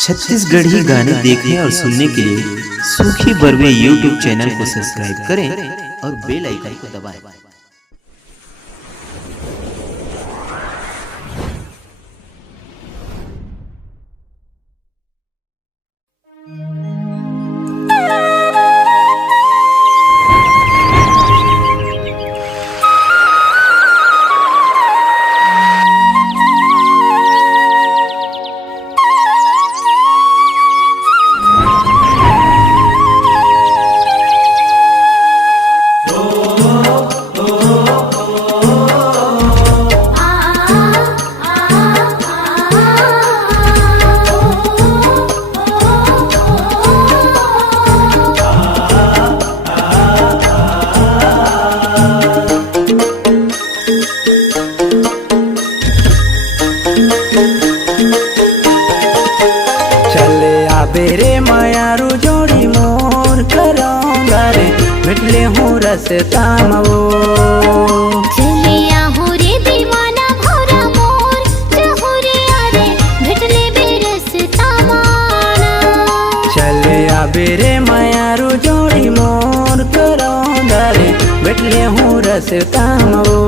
छत्तीसगढ़ी गाने देखने और सुनने के लिए सूखी बरवे यूट्यूब चैनल को सब्सक्राइब करें और बेल आइकन को दबाएं। बेरे मायारू जोड़ी मोर करोंगा रे मिटले हूँ रस्ता मवो चलिया हूँ रे दीवाना भौरा मोर चहुरे आरे मिटले बेरस्ता माना चलिया बेरे मायारू जोड़ी मोर करोंगा रे मिटले हूँ रस्ता मवो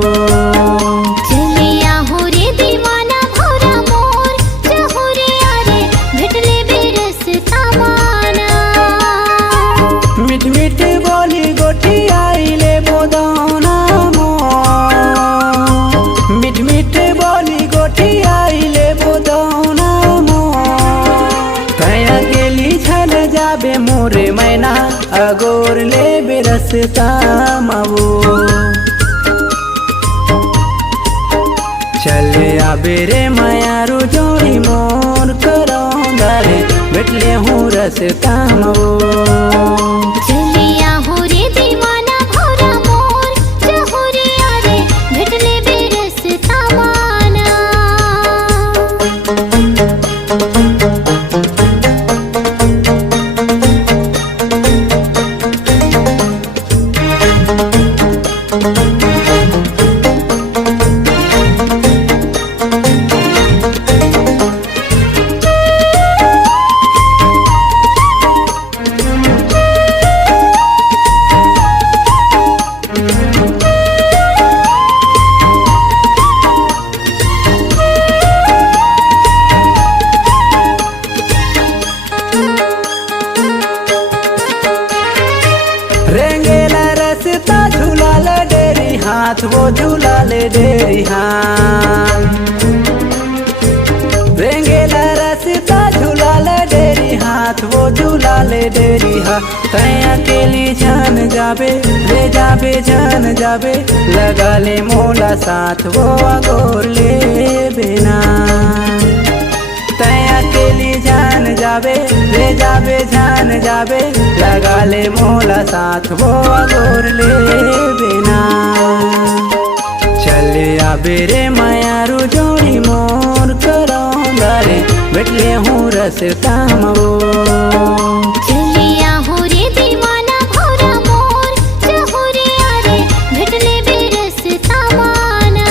चलिया हूँ रे दीवाना भौरा मोर चहुरे आरे मिटले बेरस्ता माना मिठ मिठ बोली गोटी आइले बोदौना मोर मिठ मिठ बोली गोटी आइले बोदौना मोर कया गेली झल जाबे मोरे मैना अगोर ले बेरस्ता मवो चले आबे रे मायारू जोड़ी मोर करोंगा रे मिटले हूँ रस्ता मवो चलिया हूँ रे दीवाना भौरा मोर चहुरे आरे मिटले बेरस्ता माना रेंगेला रस्ता झूला ले डेरी हाथ वो झूला ले डेरी हाथ रेंगेला रस्ता झूला ले डेरी हाथ वो झूला ले डेरी हाथ तय अकेली जान जाबे रे जाबे जान जाबे लगा ले मोला साथ वो अगोर ले बिना तय अकेली जान जाबे रे जाबे जान जाबे लगा ले मोला साथ वो अगोर ले बिना चले आबे रे मायारू जोड़ी मोर करोंगा रे मिटले हूँ रस्ता मवो चलिया हूँ रे दीवाना भौरा मोर चहुरे आरे मिटले बेरस्ता माना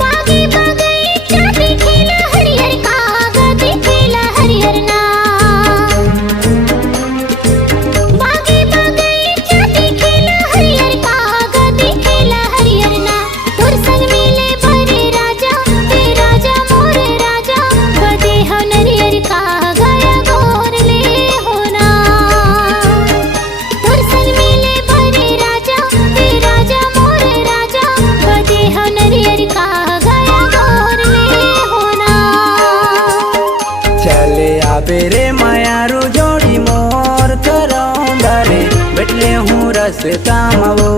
बागी बगीचा दिखेला हरिहर कागा दिखेला हरिहर ना बागी बगीचा दिखेला हरिहर कागा दिखेला हरिहर ना तोर संग मिले बरे राजा ते राजा मोर राजा बदे हो नरिहर कागा गोर ले होना तोर संग मिले बरे राजा ते राजा मोर राजा बदे हो नरिहर कागा गोर ले होना चले आबे रे मायारू जोड़ी मोर करोंगा रे मिटले हूँ रस्ता मवो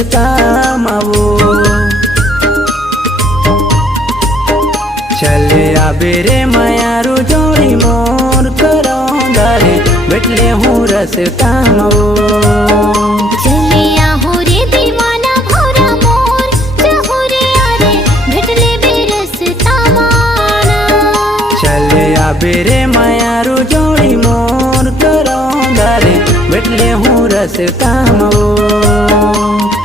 रस्ता मावो चले आबे रे मायारू जोड़ी मोर करो दारे भेटले हूँ रस्ता मावो चलिया हो रे दीवाना भौरा मोर जहो रे आरे भेटले बेरसता माना चले आबे रे मायारू जोड़ी मोर करो दारे भेटले हूँ रस्ता मावो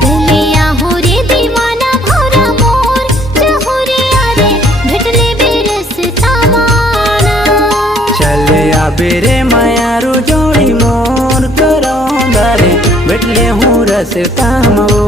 चलिया हो रे दीवाना भौरा मोर जहो रे आरे भेटले बेरसता माना चले आबे रे मायारू जोड़ी मोर करो दारे भेटले हूँ रस्ता मावो।